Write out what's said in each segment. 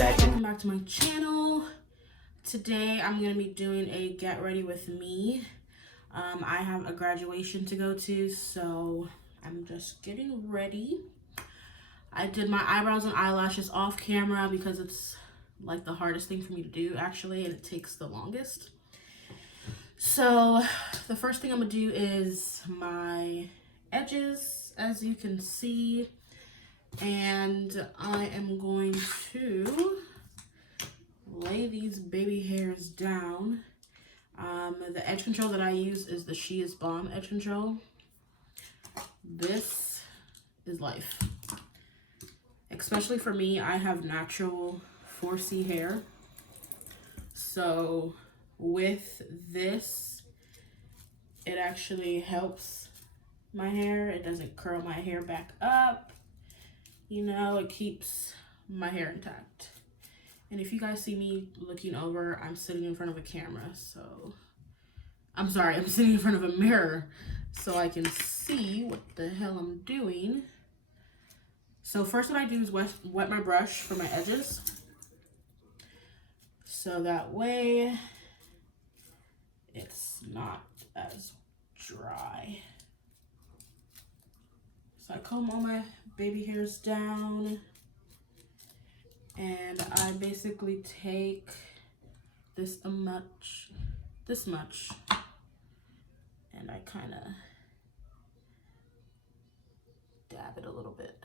second. Welcome back to my channel. Today I'm going to be doing a get ready with me. I have a graduation to go to, so I'm just getting ready. I did my eyebrows and eyelashes off camera because it's like the hardest thing for me to do actually, and it takes the longest. So the first thing I'm gonna do is my edges, as you can see, and I am going to lay these baby hairs down. The edge control that I use is the She Is Bomb edge control. This is life. Especially for me, I have natural 4C hair. So with this, it actually helps my hair. It doesn't curl my hair back up. You know, it keeps my hair intact. And if you guys see me looking over, I'm sitting in front of a camera, so... I'm sorry, I'm sitting in front of a mirror so I can see what the hell I'm doing. So first what I do is wet my brush for my edges. So that way it's not as dry. So I comb all my baby hairs down. And I basically take this much, and I kind of dab it a little bit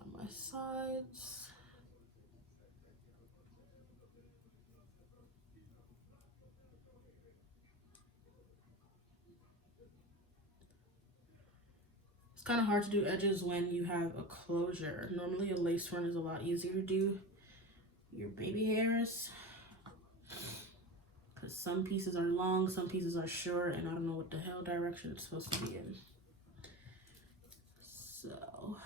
on my sides. It's kind of hard to do edges when you have a closure. Normally a lace front is a lot easier to do your baby hairs, because some pieces are long, some pieces are short, and I don't know what the hell direction it's supposed to be in. So,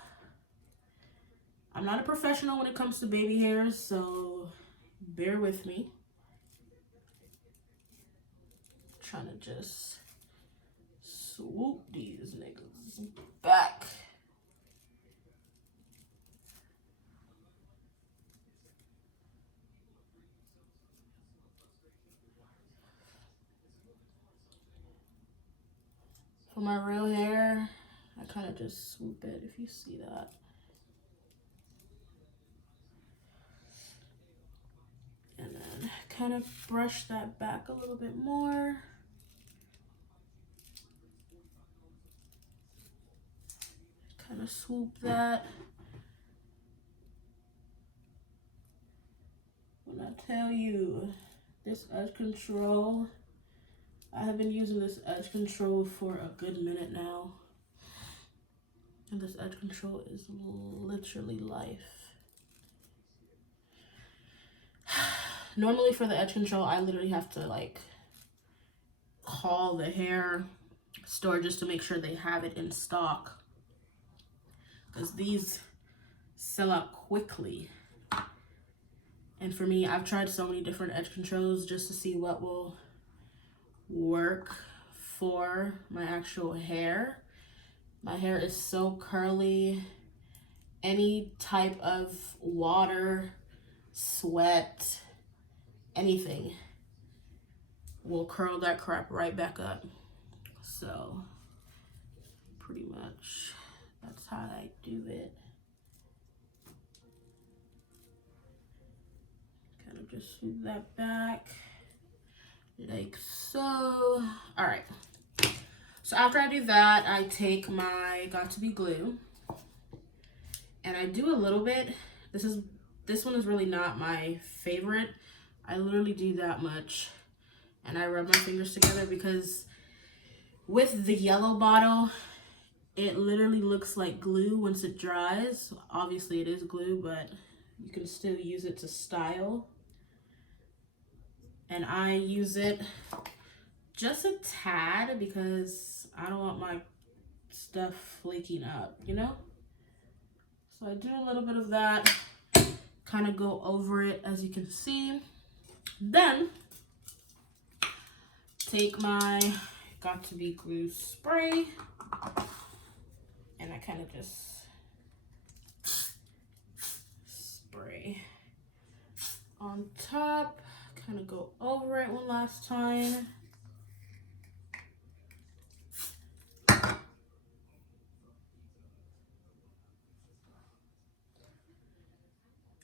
I'm not a professional when it comes to baby hairs, so bear with me. I'm trying to just swoop these niggas back. For my real hair, I kind of just swoop it, if you see that. And then kind of brush that back a little bit more. Kind of swoop that. When I tell you, this edge control, I have been using this edge control for a good minute now. And this edge control is literally life. Normally for the edge control, I literally have to like call the hair store just to make sure they have it in stock, because these sell out quickly. And for me, I've tried so many different edge controls just to see what will work for my actual hair. My hair is so curly. Any type of water, sweat, anything will curl that crap right back up. So pretty much that's how I do it. Kind of just swoop that back like so. All right, so after I do that, I take my Got2b glue and I do a little bit. This one is really not my favorite. I literally do that much and I rub my fingers together, because with the yellow bottle, it literally looks like glue once it dries. Obviously it is glue, but you can still use it to style. And I use it just a tad because I don't want my stuff flaking up, you know? So I do a little bit of that, kind of go over it, as you can see. Then take my Got2b glue spray and I kind of just spray on top, kind of go over it one last time.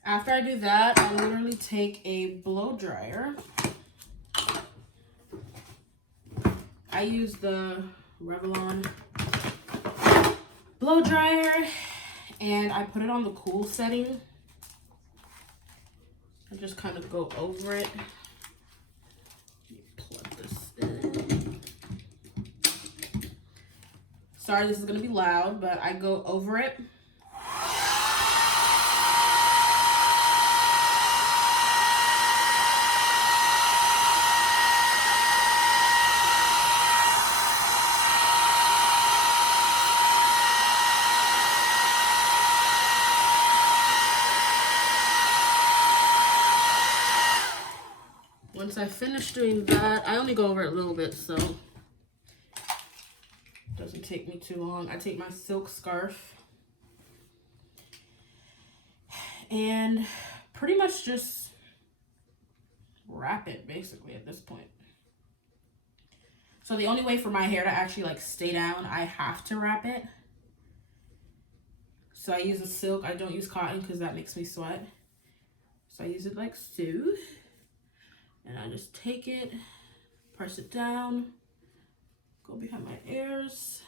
After I do that, I literally take a blow dryer. I use the Revlon blow dryer and I put it on the cool setting. I just kind of go over it. Plug this in. Sorry, this is gonna be loud, but I go over it. Once I finish doing that, I only go over it a little bit, so it doesn't take me too long. I take my silk scarf and pretty much just wrap it basically at this point. So the only way for my hair to actually like stay down, I have to wrap it. So I use a silk. I don't use cotton because that makes me sweat. So I use it like so. And I just take it, press it down, go behind my ears,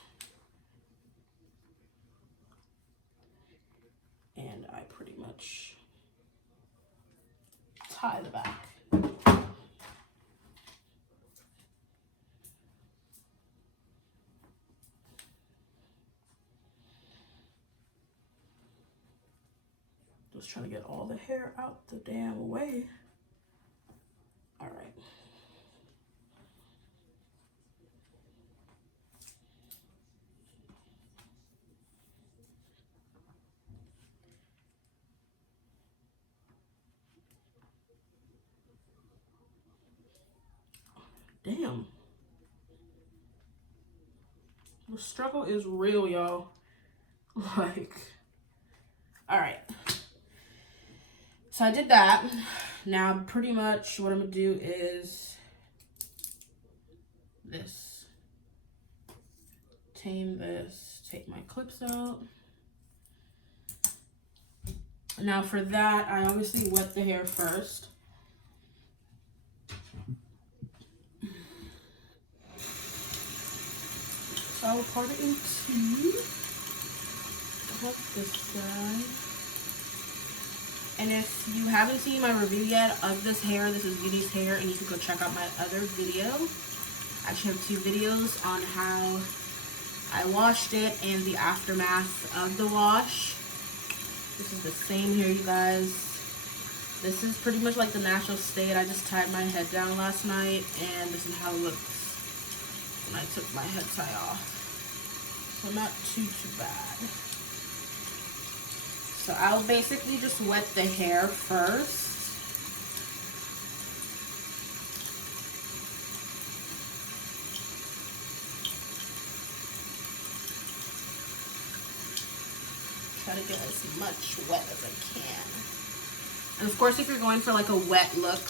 and I pretty much tie the back. Just trying to get all the hair out the damn way. All right. Damn. The struggle is real, y'all. Like, all right. So I did that. Now, pretty much what I'm gonna do is this. Tame this, take my clips out. Now for that, I obviously wet the hair first. So I'll part it in two. Cut this side. And if you haven't seen my review yet of this hair, this is Beauty's hair, and you can go check out my other video. I actually have 2 videos on how I washed it and the aftermath of the wash. This is the same hair, you guys. This is pretty much like the natural state. I just tied my head down last night, and this is how it looks when I took my head tie off. So not too bad. So I'll basically just wet the hair first. Try to get as much wet as I can. And of course, if you're going for like a wet look,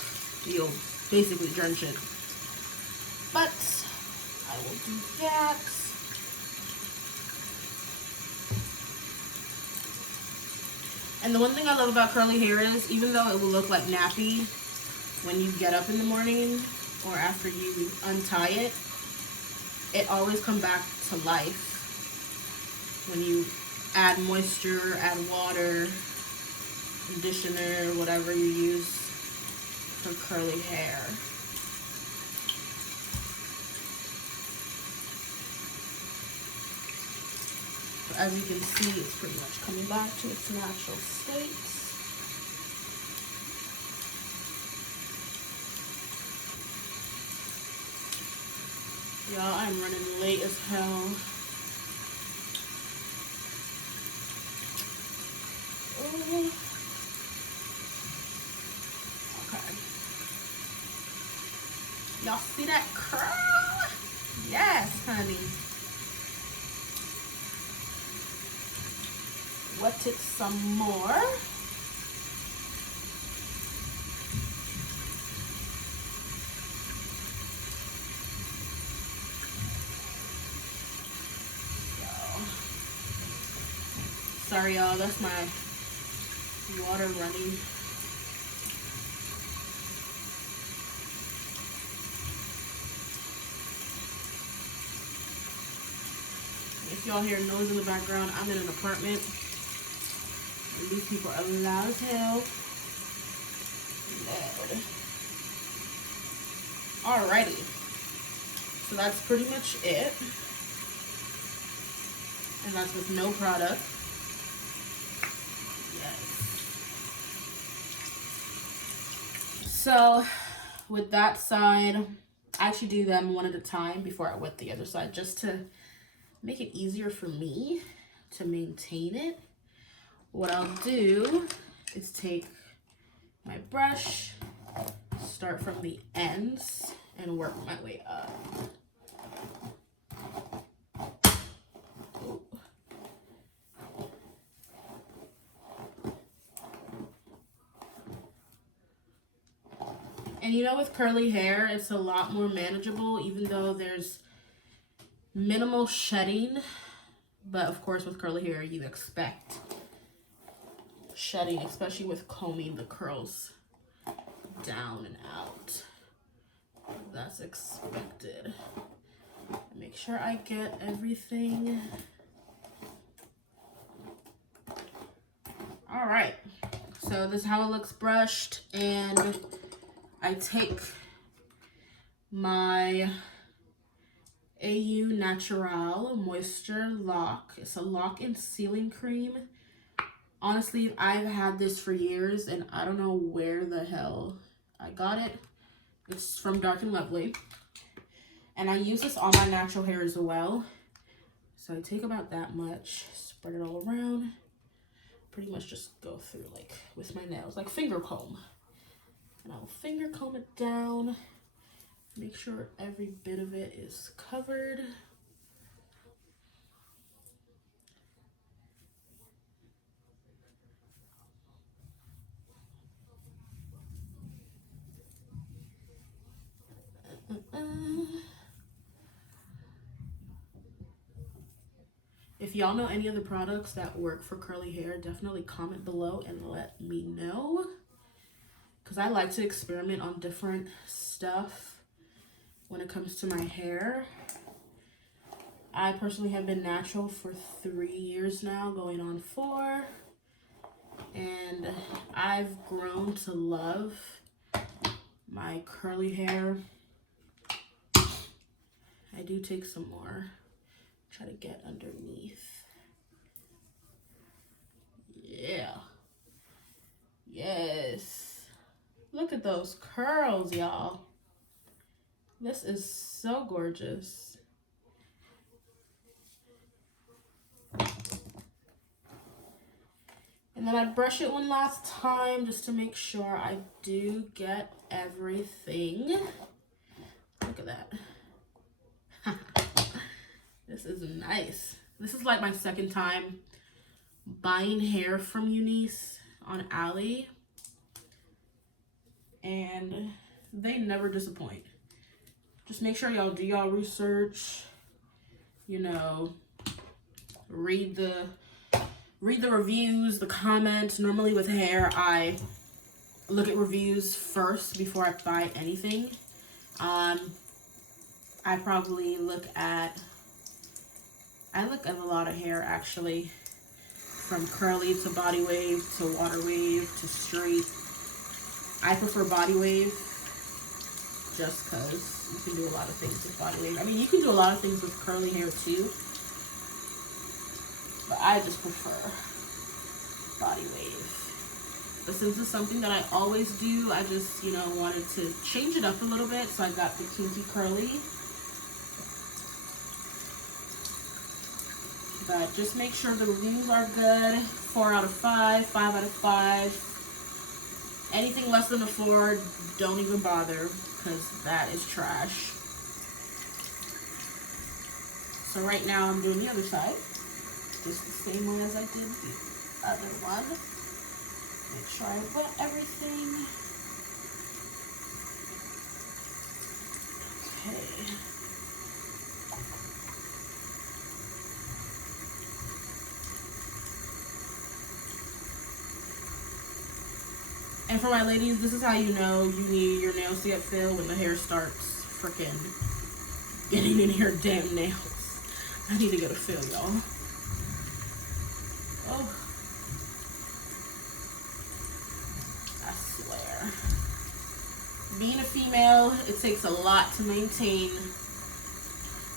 you'll basically drench it. But I will do that. And the one thing I love about curly hair is, even though it will look like nappy when you get up in the morning or after you untie it, it always comes back to life when you add moisture, add water, conditioner, whatever you use for curly hair. As you can see, it's pretty much coming back to its natural state. Y'all, I'm running late as hell. Okay. Y'all see that curl? Yes, honey. Wet it some more. Sorry, y'all, that's my water running. If y'all hear noise in the background, I'm in an apartment. And these people are loud as hell. Loud. Alrighty. So that's pretty much it. And that's with no product. Yes. So with that side, I actually do them one at a time before I wet the other side, just to make it easier for me to maintain it. What I'll do is take my brush, start from the ends, and work my way up. And you know, with curly hair, it's a lot more manageable, even though there's minimal shedding. But of course, with curly hair, you expect shedding, especially with combing the curls down and out. That's expected. Make sure I get everything. All right, so this is how it looks brushed, and I take my AU Natural Moisture Lock. It's a lock and sealing cream. Honestly, I've had this for years, and I don't know where the hell I got it. It's from Dark and Lovely. And I use this on my natural hair as well. So I take about that much, spread it all around. Pretty much just go through like with my nails, like finger comb. And I'll finger comb it down. Make sure every bit of it is covered. If y'all know any other products that work for curly hair, definitely comment below and let me know. Because I like to experiment on different stuff when it comes to my hair. I personally have been natural for 3 years now, going on 4. And I've grown to love my curly hair. I do take some more. Try to get underneath. Yeah. Yes. Look at those curls, y'all. This is so gorgeous. And then I brush it one last time just to make sure I do get everything. Look at that. This is nice. This is like my second time buying hair from Eunice on Ali. And they never disappoint. Just make sure y'all do y'all research. You know, read the reviews, the comments. Normally with hair, I look at reviews first before I buy anything. I probably look at a lot of hair actually, from curly to body wave to water wave to straight. I prefer body wave just because you can do a lot of things with body wave. I mean, you can do a lot of things with curly hair too, but I just prefer body wave. But since it's something that I always do, I just, you know, wanted to change it up a little bit, so I got the kinky curly. But just make sure the reviews are good. 4 out of 5, 5 out of 5. Anything less than a 4, don't even bother, because that is trash. So right now I'm doing the other side, just the same way as I did the other one. Make sure I wet everything. Okay. And for my ladies, this is how you know you need your nails to get filled, when the hair starts freaking getting in your damn nails. I need to get a fill, y'all. Oh, I swear. Being a female, it takes a lot to maintain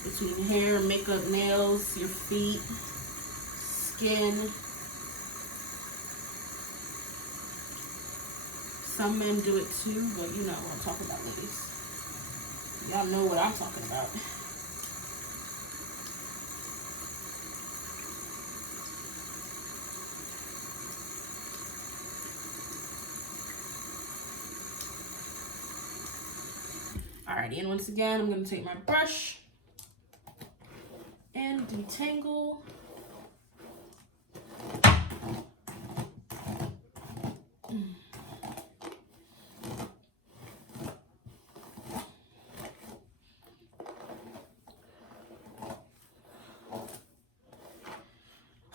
between hair, makeup, nails, your feet, skin. Some men do it too, but you know what I'm talking about, ladies. Y'all know what I'm talking about. Alrighty, and once again, I'm going to take my brush and detangle.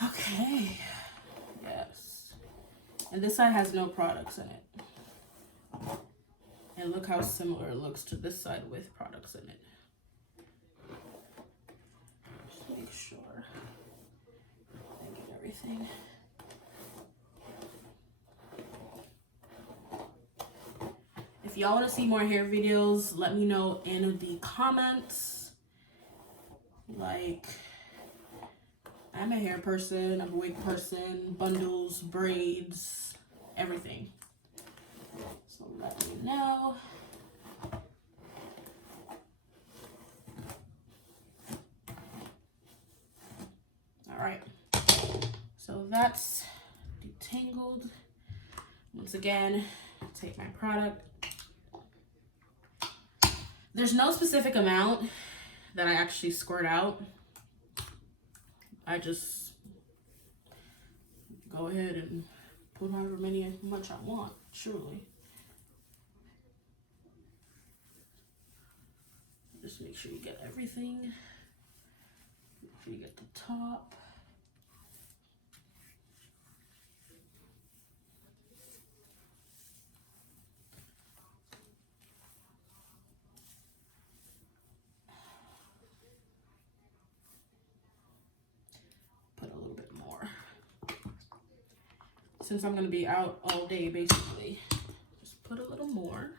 Okay, yes. And this side has no products in it. And look how similar it looks to this side with products in it. Just make sure I get everything. If y'all want to see more hair videos, let me know in the comments. Like, I'm a hair person, I'm a wig person, bundles, braids, everything. So let me know. All right, so that's detangled. Once again, take my product. There's no specific amount that I actually squirt out. I just go ahead and put however much I want, truly. Just make sure you get everything. Make sure you get the top. Put a little bit more. Since I'm gonna be out all day, basically, just put a little more.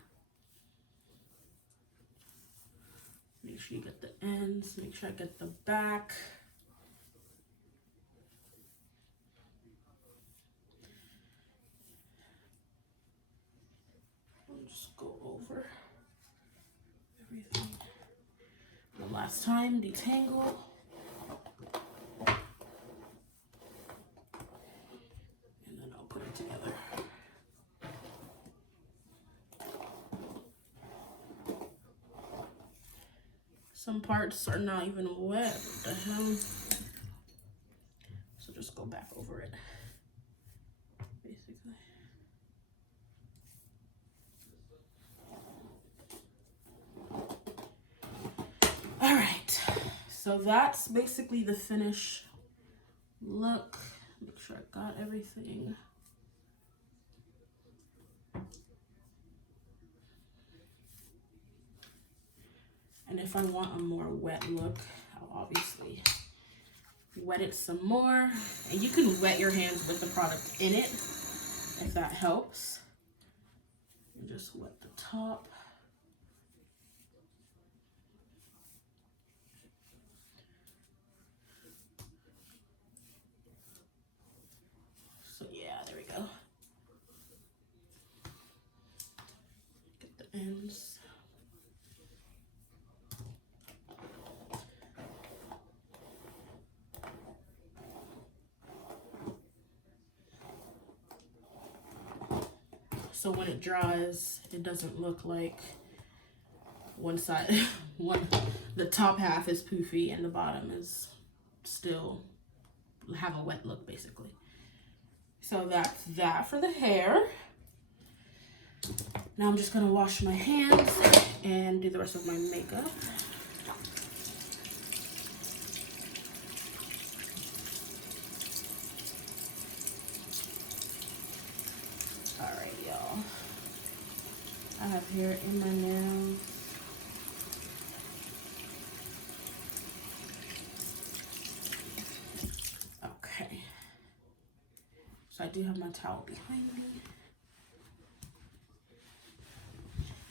Make sure you get the ends, make sure I get the back. I'll just go over everything. One last time, detangle. And then I'll put it together. Some parts are not even wet. What the hell? So just go back over it, basically. All right, so that's basically the finished look. Make sure I got everything. And if I want a more wet look, I'll obviously wet it some more. And you can wet your hands with the product in it, if that helps. And just wet the top. So yeah, there we go. Get the ends. So when it dries, it doesn't look like one side, the top half is poofy and the bottom is still have a wet look, basically. So that's that for the hair. Now I'm just gonna wash my hands and do the rest of my makeup. All right, y'all. have hair in my nails. Okay. So I do have my towel behind me.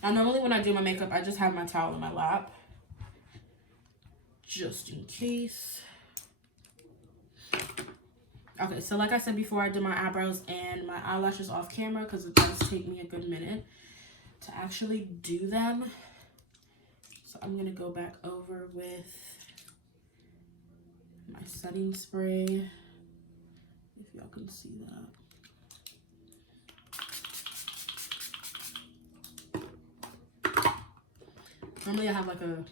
Now, normally when I do my makeup, I just have my towel in my lap, just in case. Okay, so like I said before, I did my eyebrows and my eyelashes off camera because it does take me a good minute to actually do them. So I'm gonna go back over with my setting spray, if y'all can see that. Normally I have like a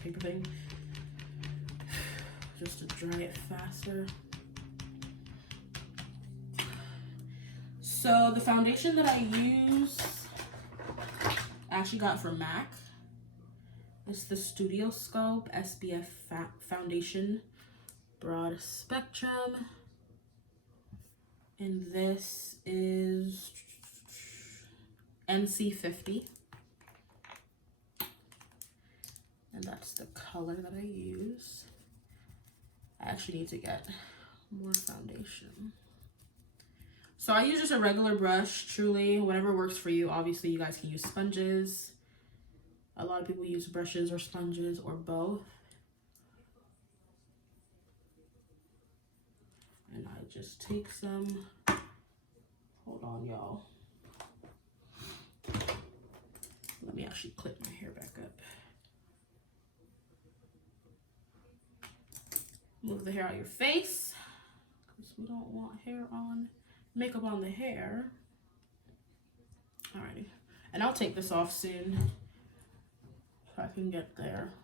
paper thing just to dry it faster. So the foundation that I use, I actually got from MAC. It's the Studio Scope SPF Foundation Broad Spectrum. And this is NC50. And that's the color that I use. I actually need to get more foundation. So I use just a regular brush, truly, whatever works for you. Obviously, you guys can use sponges. A lot of people use brushes or sponges or both. And I just take some, hold on, y'all. Let me actually clip my hair back up. Move the hair out of your face, because we don't want makeup on the hair. Alrighty, and I'll take this off soon if I can get there.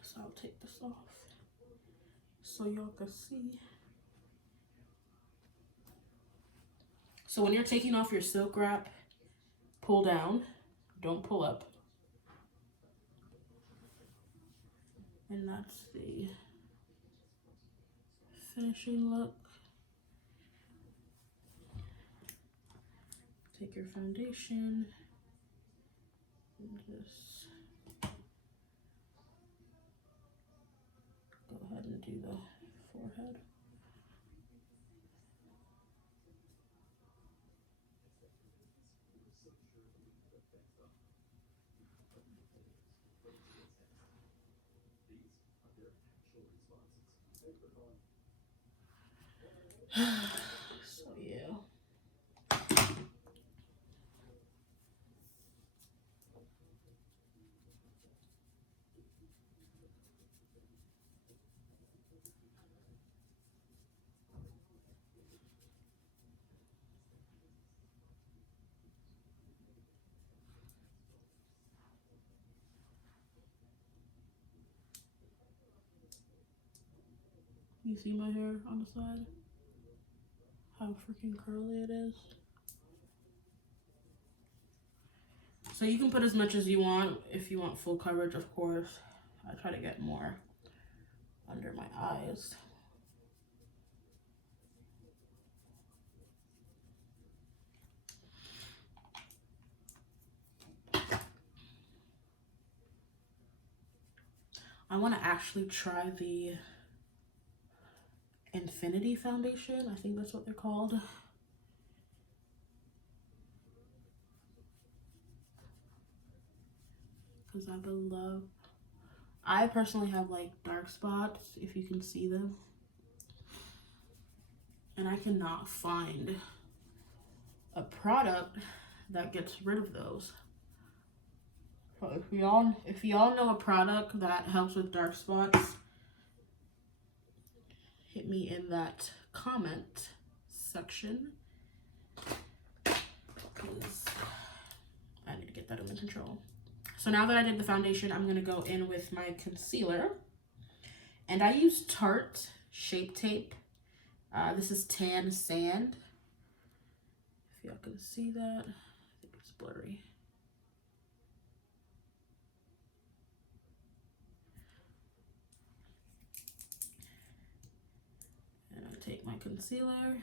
So I'll take this off so y'all can see. So when you're taking off your silk wrap, pull down, don't pull up. And that's the finishing look. Take your foundation and just go ahead and do the forehead. So yeah. You see my hair on the side? How freaking curly it is. So you can put as much as you want if you want full coverage, of course. I try to get more under my eyes. I want to actually try the Infinity foundation. I think that's what they're called. Because I personally have like dark spots, if you can see them. And I cannot find a product that gets rid of those. So if y'all know a product that helps with dark spots, hit me in that comment section, because I need to get that under control. So now that I did the foundation, I'm gonna go in with my concealer, and I use Tarte Shape Tape. This is Tan Sand. If y'all can see that, I think it's blurry. And I take my concealer.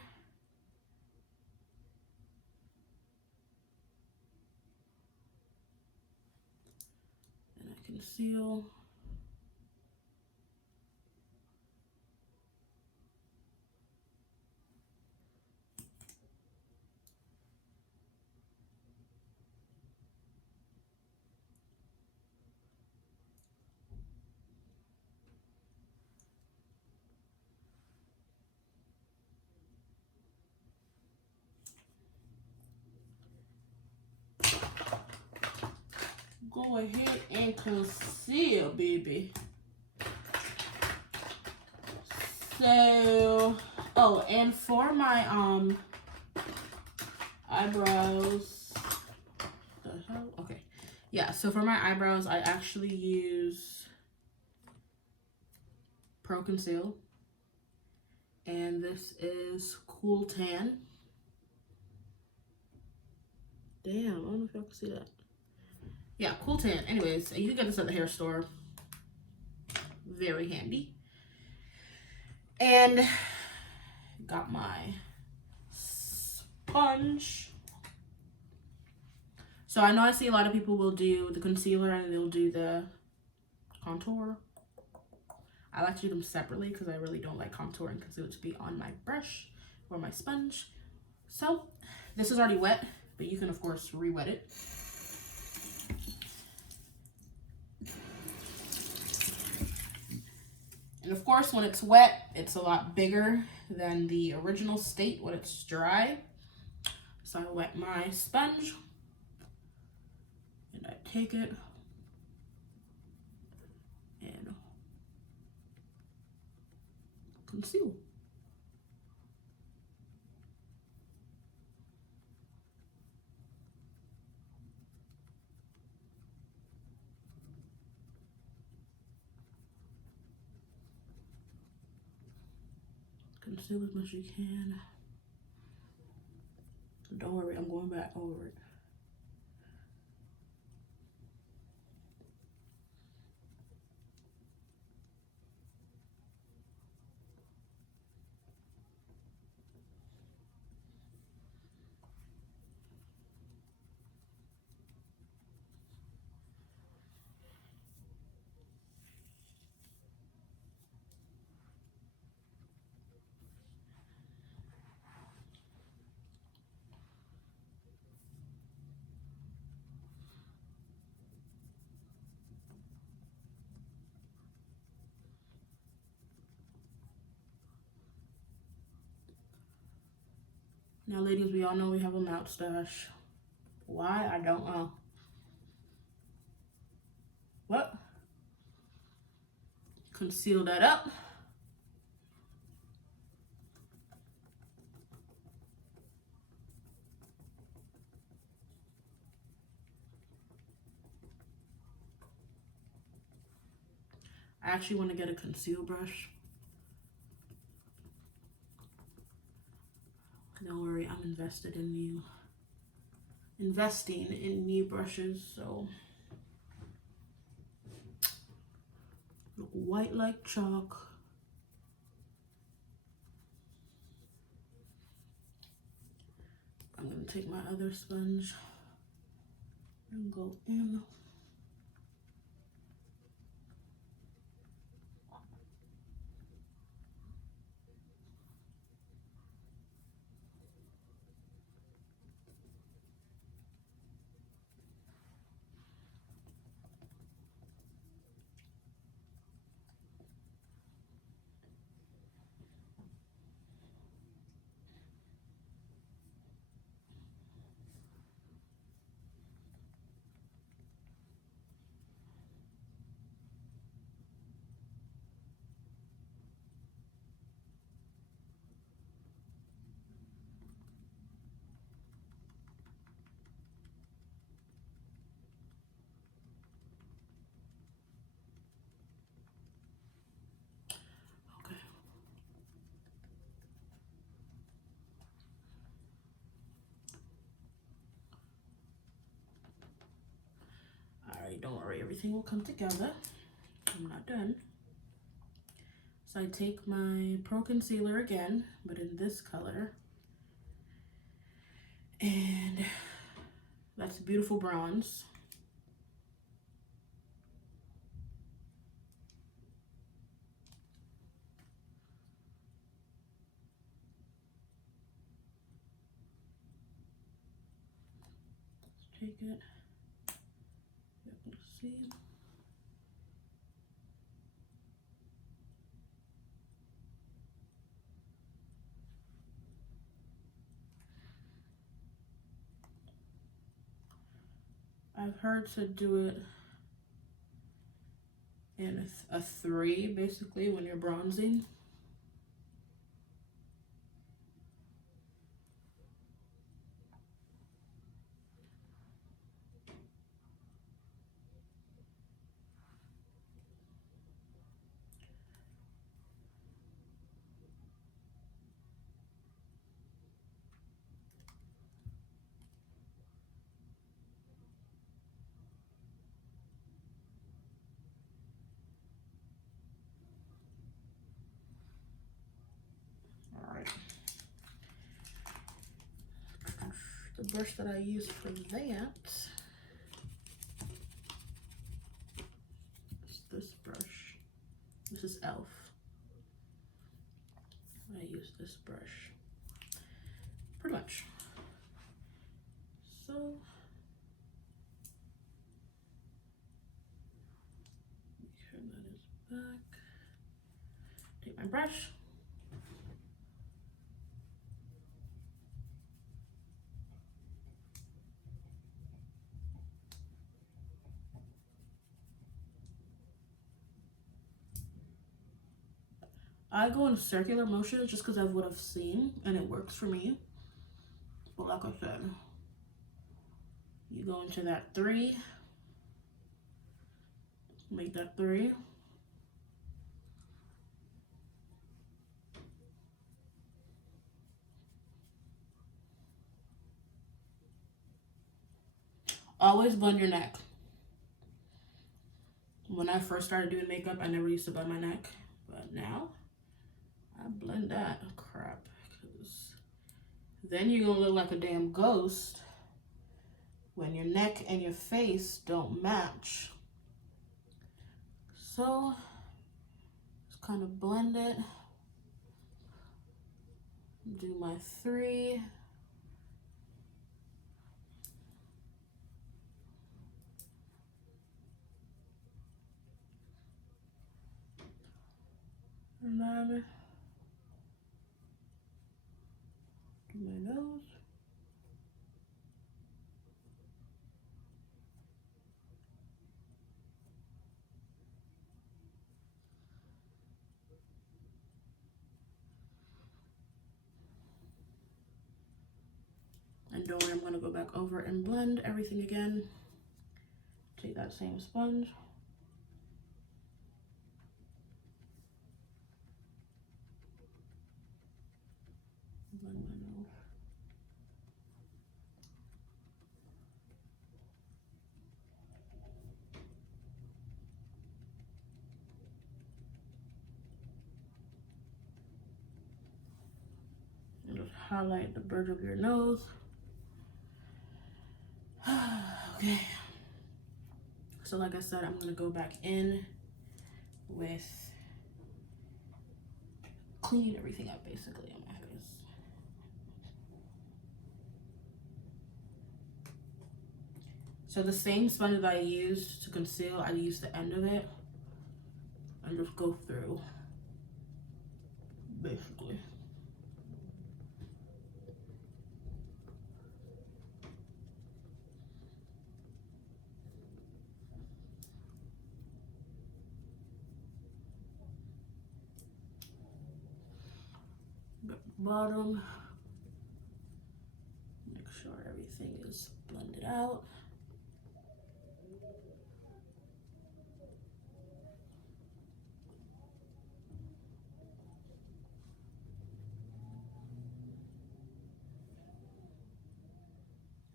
And I conceal. Go ahead and conceal, baby. So, oh, and for my eyebrows, the hell? Okay, yeah. So for my eyebrows, I actually use Pro Conceal, and this is Cool Tan. Damn, I don't know if y'all can see that. Yeah, Cool Tan. Anyways, you can get this at the hair store. Very handy. And got my sponge. So I know I see a lot of people will do the concealer and they'll do the contour. I like to do them separately because I really don't like contouring concealer to be on my brush or my sponge. So this is already wet, but you can of course re-wet it. And of course, when it's wet, it's a lot bigger than the original state when it's dry. So I wet my sponge and I take it and conceal. Conceal as much as you can. Don't worry, I'm going back over it. Now, ladies, we all know we have a moustache. Why? I don't know. What? Conceal that up. I actually want to get a conceal brush. Don't worry, I'm investing in new brushes, so look white like chalk. I'm gonna take my other sponge and go in. Alright, don't worry, everything will come together. I'm not done. So I take my Pro Concealer again, but in this color. And that's Beautiful Bronze. Let's take it. Let's see. I've heard to do it in a 3, basically, when you're bronzing. Alright. The brush that I use for that is this brush. This is e.l.f. I use this brush pretty much. So make sure that is back. Take my brush. I go in circular motion just because that's what I've seen and it works for me. But like I said, you go into that 3, make that 3. Always blend your neck. When I first started doing makeup, I never used to blend my neck, but now I blend that crap, because then you're gonna look like a damn ghost when your neck and your face don't match. So just kind of blend it, do my 3. And then do my nose. And don't worry, I'm gonna go back over and blend everything again. Take that same sponge. Blend my nose. And just highlight the bridge of your nose. Okay. So like I said, I'm gonna go back in with clean everything up basically on my face. So the same sponge that I used to conceal, I use the end of it and just go through basically. Bottom, make sure everything is blended out.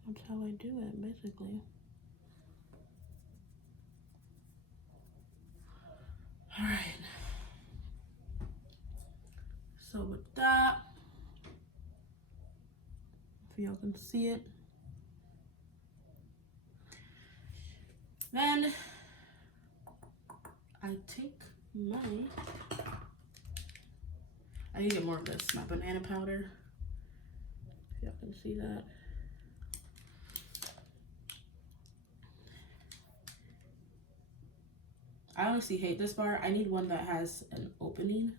That's how I do it basically. So with that, if y'all can see it, then I take my, I need to get more of this, my banana powder, if y'all can see that. I honestly hate this bar. I need one that has an opening.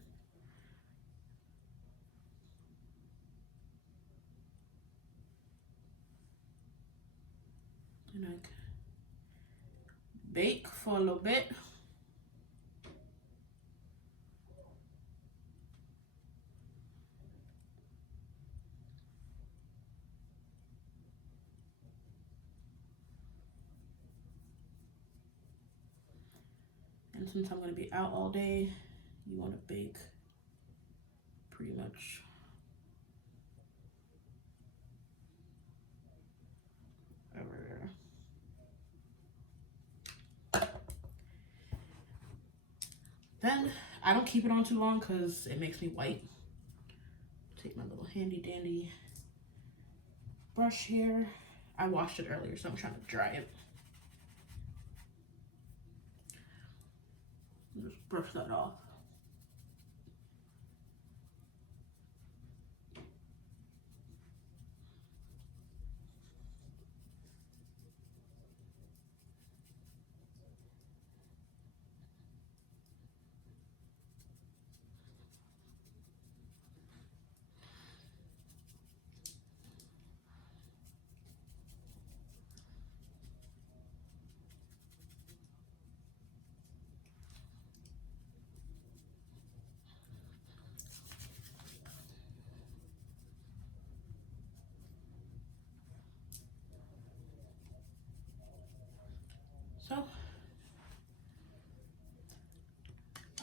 And I bake for a little bit. And since I'm going to be out all day, you want to bake pretty much everywhere. Then I don't keep it on too long because it makes me white. Take my little handy dandy brush here. I washed it earlier, so I'm trying to dry it. Just brush that off. So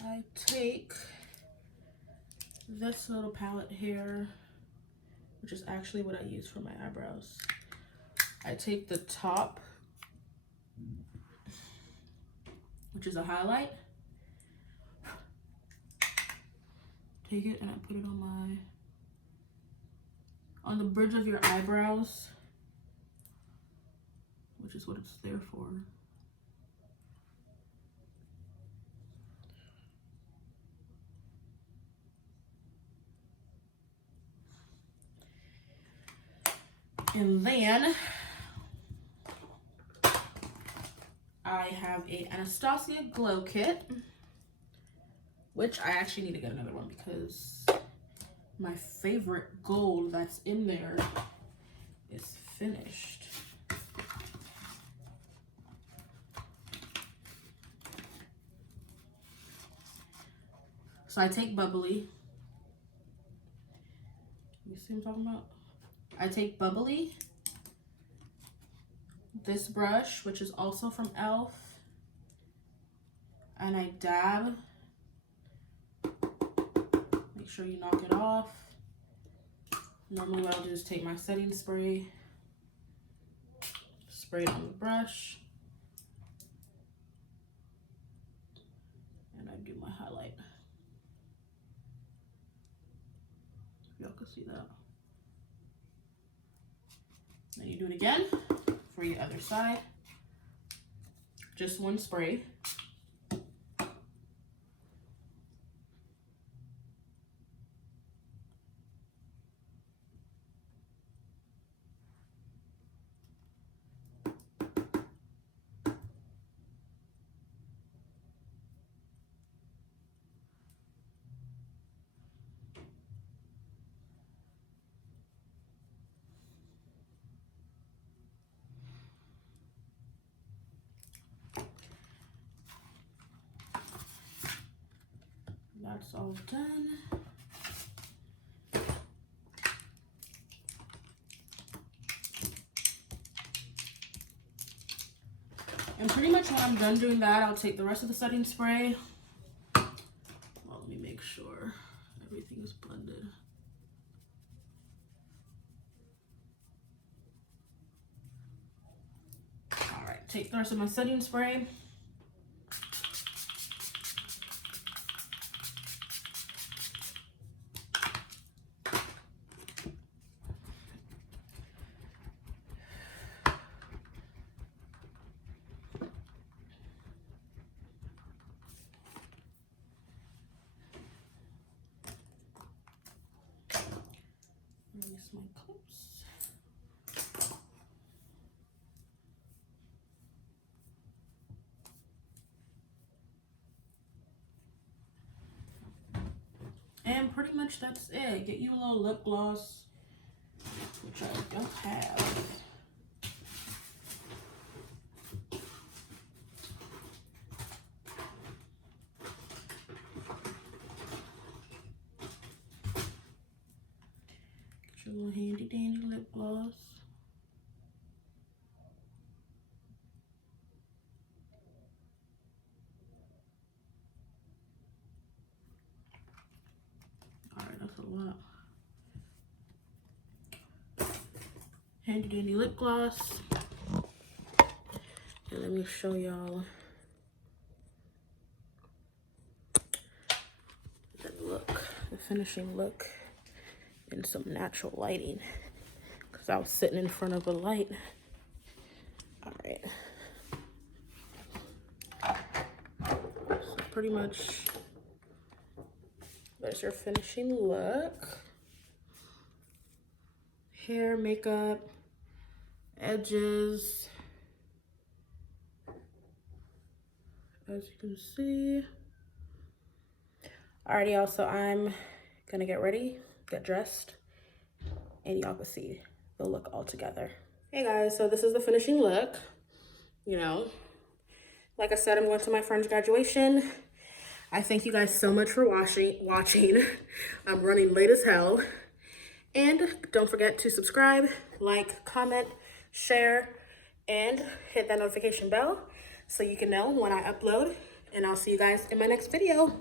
I take this little palette here, which is actually what I use for my eyebrows. I take the top, which is a highlight, take it and I put it on the bridge of your eyebrows, which is what it's there for. And then I have a Anastasia Glow Kit, which I actually need to get another one because my favorite gold that's in there is finished. So I take Bubbly. You see what I'm talking about? I take Bubbly, this brush, which is also from e.l.f., and I dab. Make sure you knock it off. Normally what I'll do is take my setting spray, spray it on the brush, and I do my highlight. Y'all can see that. Then you do it again for your other side. Just one spray. That's all done. And pretty much when I'm done doing that, I'll take the rest of the setting spray. Well, let me make sure everything is blended. All right, take the rest of my setting spray. place my clips. And pretty much that's it. Get you a little lip gloss, which I don't have. Get your little handy dandy lip gloss. Alright, that's a lot. Handy dandy lip gloss. And let me show y'all the look, the finishing look in some natural lighting. Because I was sitting in front of a light. Alright. So pretty much there's your finishing look. Hair, makeup, edges. As you can see. Alrighty, y'all, so I'm gonna get ready, get dressed, and y'all can see the look all together. Hey guys, so this is the finishing look. You know, like I said, I'm going to my friend's graduation. I thank you guys so much for watching. I'm running late as hell. And don't forget to subscribe, like, comment, share, and hit that notification bell so you can know when I upload. And I'll see you guys in my next video.